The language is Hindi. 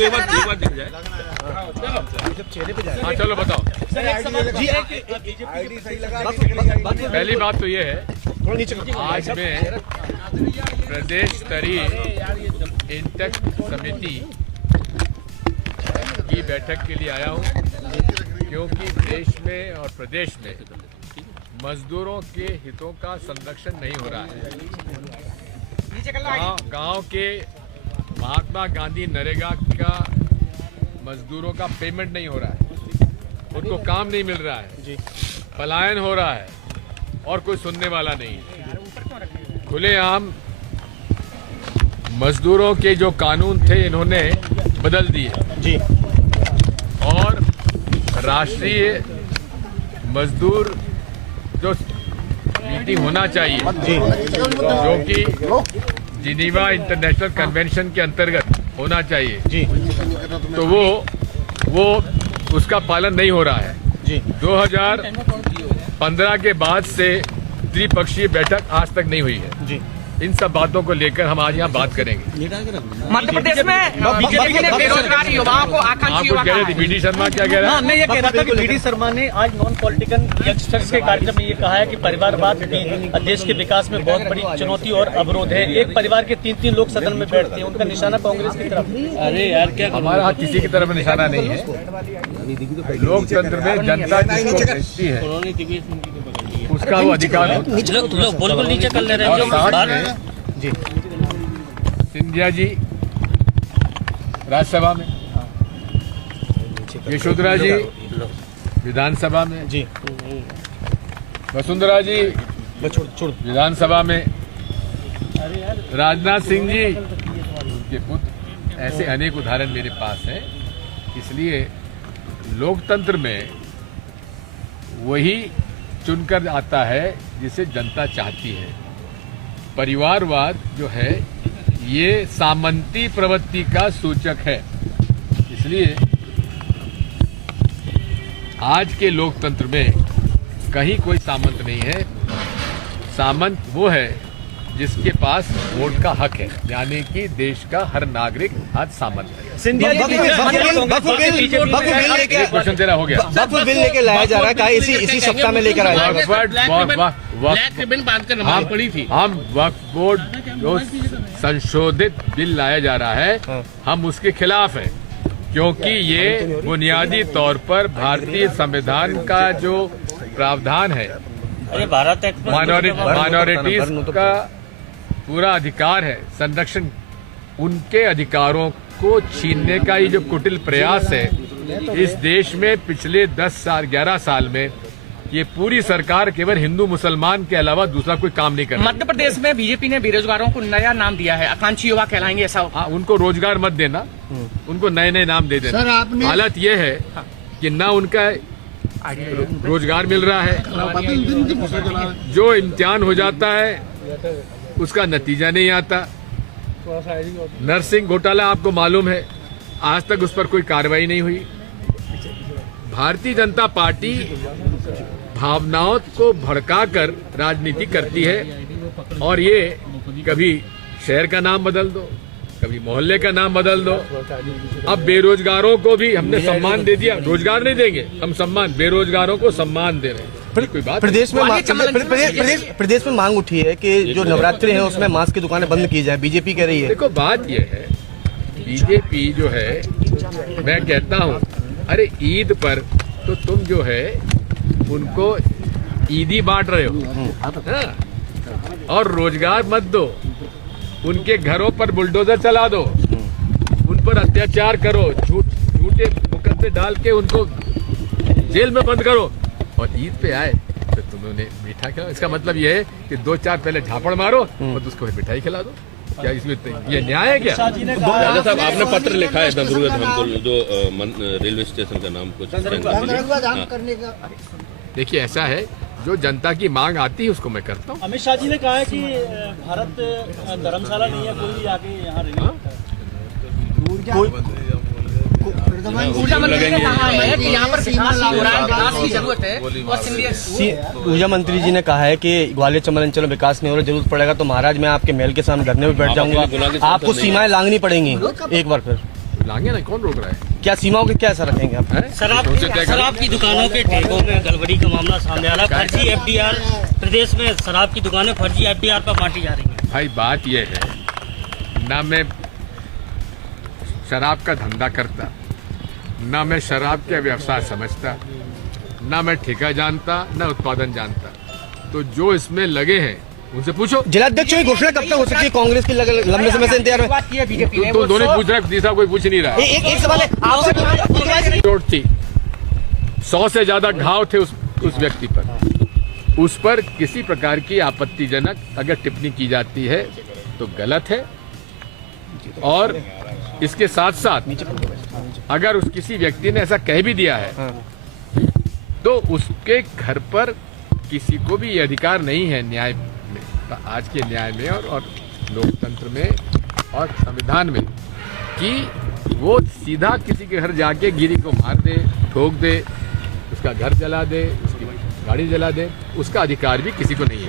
लोग एक बार दिख जाए। हाँ चलो बताओ। पहली बात तो ये है, आज मैं प्रदेश स्तरीय इंटक समिति की बैठक के लिए आया हूँ, क्योंकि देश में और प्रदेश में मजदूरों के हितों का संरक्षण नहीं हो रहा है। गांव के महात्मा गांधी नरेगा का मजदूरों का पेमेंट नहीं हो रहा है, उनको काम नहीं मिल रहा है, पलायन हो रहा है और कोई सुनने वाला नहीं है। खुलेआम मजदूरों के जो कानून थे इन्होंने बदल दिए जी, और राष्ट्रीय मजदूर जो मीटिंग होना चाहिए जो कि जिनीवा इंटरनेशनल कन्वेंशन के अंतर्गत होना चाहिए जी, तो वो उसका पालन नहीं हो रहा है जी। 2015 के बाद से त्रिपक्षीय बैठक आज तक नहीं हुई है जी। इन सब बातों को लेकर हम आज यहाँ बात करेंगे। मध्य प्रदेश में बीजेपी ने बेरोजगार युवाओं को आकांक्षी युवा कहा है। बीडी शर्मा क्या कह रहा है? मैं ये कह रहा था कि बीडी शर्मा ने आज नॉन पॉलिटिकल यंगस्टर्स के कार्यक्रम में ये कहा है कि परिवारवाद भी देश के विकास में बहुत बड़ी चुनौती और अवरोध है। एक परिवार के 3-3 लोग सदन में बैठते हैं, उनका निशाना कांग्रेस की तरफ। अरे यार क्या, हमारा हाथ किसी की तरफ निशाना नहीं है। लोकतंत्र में जनता जिसको भेजती है उसका वो अधिकार होता है। बिल्कुल नीचे कर ले रहे हैं जी। सिंधिया जी राज्यसभा में, यशोधरा जी विधानसभा में जी, वसुंधरा जी विधानसभा में, राजनाथ सिंह जी उनके पुत्र, ऐसे अनेक उदाहरण मेरे पास हैं। इसलिए लोकतंत्र में वही चुनकर आता है जिसे जनता चाहती है। परिवारवाद जो है ये सामंती प्रवृत्ति का सूचक है। इसलिए आज के लोकतंत्र में कहीं कोई सामंत नहीं है। सामंत वो है जिसके पास वोट का हक है, यानी कि देश का हर नागरिक आज सामंत है। क्वेश्चन तेरा हो गया। वक्फ बिल लेके लाया जा रहा है, इसी सप्ताह में लेकर आया हम वक्फ बोर्ड जो संशोधित बिल लाया जा रहा है हम उसके खिलाफ हैं, क्योंकि ये बुनियादी तौर पर भारतीय संविधान का जो प्रावधान है, माइनॉरिटीज का पूरा अधिकार है संरक्षण, उनके अधिकारों को छीनने का ये जो कुटिल प्रयास है इस देश में पिछले 11 साल में ये पूरी सरकार केवल हिंदू मुसलमान के अलावा दूसरा कोई काम नहीं कर रही। मध्य प्रदेश में बीजेपी ने बेरोजगारों को नया नाम दिया है, आकांक्षी युवा कहलाएंगे, ऐसा? हाँ, उनको रोजगार मत देना, उनको नए नए नाम दे देना। हालत ये है कि ना उनका रोजगार मिल रहा है, जो इम्तिहान हो जाता है उसका नतीजा नहीं आता। नर्सिंग घोटाला आपको मालूम है, आज तक उस पर कोई कार्रवाई नहीं हुई। भारतीय जनता पार्टी भावनाओं को भड़काकर राजनीति करती है, और ये कभी शहर का नाम बदल दो, कभी मोहल्ले का नाम बदल दो। अब बेरोजगारों को भी हमने सम्मान दे दिया, रोजगार नहीं देंगे हम, सम्मान, बेरोजगारों को सम्मान दे रहे हैं। कोई बात प्रदेश में मांग उठी है कि जो नवरात्रि है उसमें मांस की दुकानें बंद की जाए, बीजेपी कह रही है। देखो बात ये है, बीजेपी जो है, मैं कहता हूँ अरे ईद पर तो तुम जो है उनको ईदी बांट रहे हो, और रोजगार मत दो, उनके घरों पर बुलडोजर चला दो, उन पर अत्याचार करो, झूठे मुकदमे डाल के उनको जेल में बंद करो, और ईद पे आए तो तुम उन्हें मीठा खिलाओ। इसका मतलब ये है कि 2-4 पहले झापड़ मारो और उसको मिठाई खिला दो। क्या इसमें ये न्याय है क्या? राजा साहब, आपने पत्र लिखा है हमको जो रेलवे स्टेशन का नाम कुछ करने का। देखिए ऐसा है, जो जनता की मांग आती है उसको मैं करता हूँ। अमित शाह जी ने कहा है कि भारत धर्मशाला नहीं है, कोई आके यहाँ ऊर्जा मंत्री ने कहा है कि यहाँ पर विकास हो रहा है, विकास की जरूरत है। ऊर्जा मंत्री जी ने कहा है कि ग्वालियर चंबल अंचल में विकास नहीं हो रहा, जरूरत पड़ेगा तो महाराज मैं आपके महल के सामने धरने में बैठ जाऊंगा, आपको सीमाएं लांघनी पड़ेंगी एक बार फिर। लाएंगे ना, कौन रोक रहा है? क्या सीमाओं के क्या असर रखेंगे आप? हैं? शराब तो उसे तय करें। शराब की दुकानों के ठेकों में गड़बड़ी का मामला सामने आ रहा है। फर्जी एफडीआर प्रदेश में शराब की दुकानें फर्जी एफडीआर पर बांटी जा रही हैं। भाई बात यह है, ना मैं शराब का धंधा करता, ना मैं शराब के व्यवसाय समझता, ना मैं ठेका जानता, ना उत्पादन जानता। तो जो इसमें लगे हैं उनसे पूछो। जिलाध्यक्ष की घोषणा कब तक हो सकती है? कांग्रेस की लंबे समय से इंतजार में। तो दोनों पूछ रहे, तीसरा कोई पूछ नहीं रहा है। एक सवाल है आपसे। चोट थी, 100 से ज्यादा घाव थे उस व्यक्ति पर। उस पर किसी प्रकार की आपत्तिजनक अगर टिप्पणी की जाती है तो गलत है। और इसके साथ साथ अगर उस किसी व्यक्ति ने ऐसा कह भी दिया है तो उसके घर पर किसी को भी ये अधिकार नहीं है न्याय में, आज के न्याय में और लोकतंत्र में और संविधान में, कि वो सीधा किसी के घर जाके गिरी को मार दे, ठोक दे, उसका घर जला दे, उसकी गाड़ी जला दे। उसका अधिकार भी किसी को नहीं है।